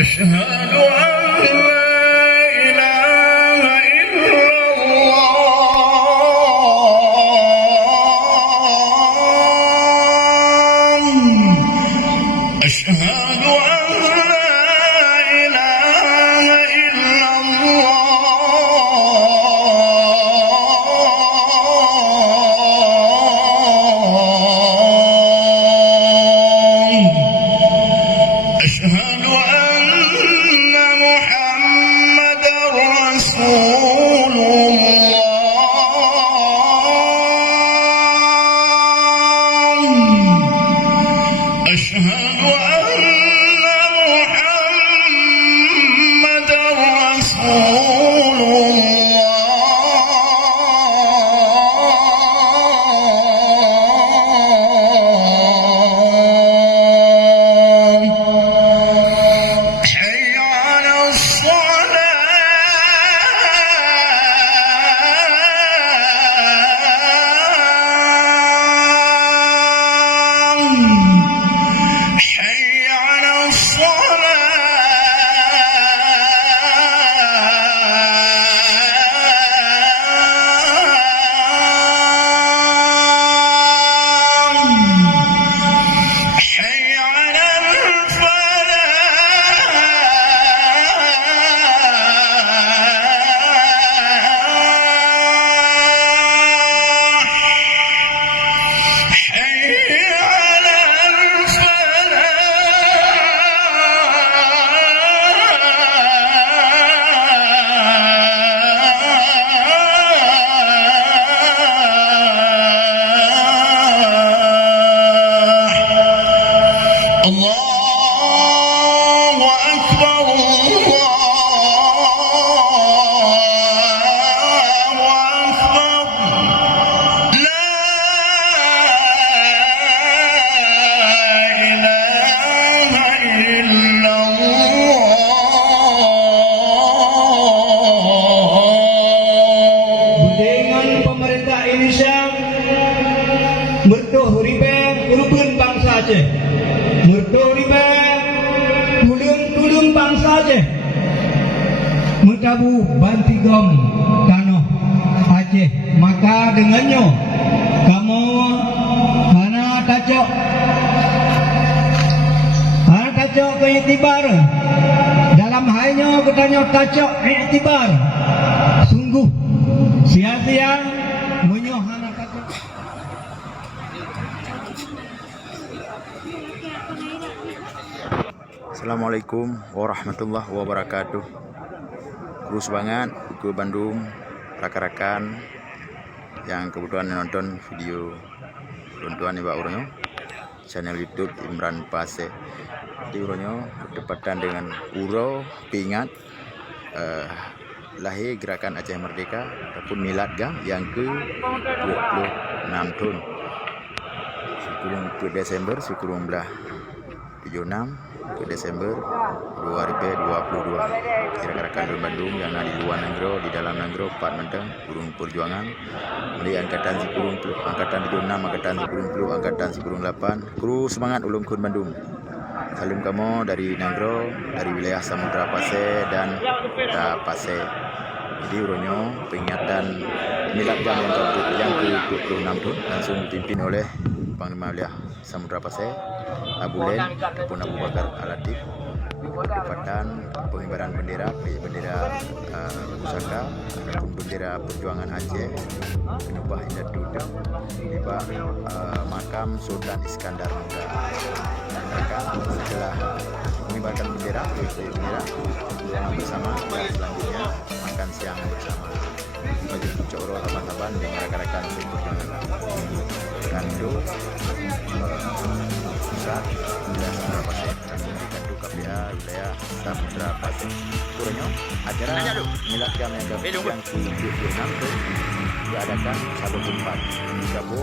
أشهد أن لا إله إلا الله أشهد أن لا إله إلا الله أشهد أن محمد رسول الله أشهد أن محمد رسول الله حي على الصلاة حي على الصلاة حي على الفلاح حي على الفلاح الله أكبر الله أكبر لا إله إلا الله Dengan pemerintah Indonesia merdu huribe urupun bangsa Aceh, merdu huribe tulung bangsa Aceh, mencabu bantigom tanah Aceh. Maka dengannya kamu hana tacok ke iktibar dalam halnya ketanya tacok iktibar sungguh sia-sia menyohana tacok. Assalamualaikum warahmatullahi wabarakatuh. Terus banget ke Bandung, rakan-rakan yang kebetulan nonton video bantuan Iba Uronyo channel YouTube Imran Pase. Di Uronyo berdepatan dengan Uro Pingat lahir gerakan Aceh Merdeka ataupun Milad Gam yang ke-26 tahun. Sekurang ke Desember, sekurang belah 76 ke Desember 2022. Kira-kira di Bandung yang ada di luar negeri, di dalam negeri, Pak Menteng, Burung Perjuangan, di angkatan Sikurung, angkatan 76, angkatan Sikurung 10, angkatan Sikurung 8, kru semangat ulung kun Bandung. Salam kamu dari Nagro, dari wilayah Samudra Pasir dan Pasir. Jadi Uronyo peringatan Milad Gam yang ke-26 tahun langsung dipimpin oleh Panglima Wilayah Samudra Pasir, Abu Len ataupun Abu Bakar Al-Latif. Berdepatan pengibaran bendera, bendera pusaka ataupun bendera perjuangan Aceh, Kenubah Indah Duduk, tiba makam Sultan Iskandar Muda. Mereka setelah mengibarkan bendera bersama dan selanjutnya makan siang bersama bagi Coro taban-taban dengan rekan-rekan perjuangan. Dan itu pusat dan beberapa saya memberikan KPA wilayah Samudra Pasir. Kurangnya acara Milakam yang ke-26 itu diadakan Sabtu 4 Sabtu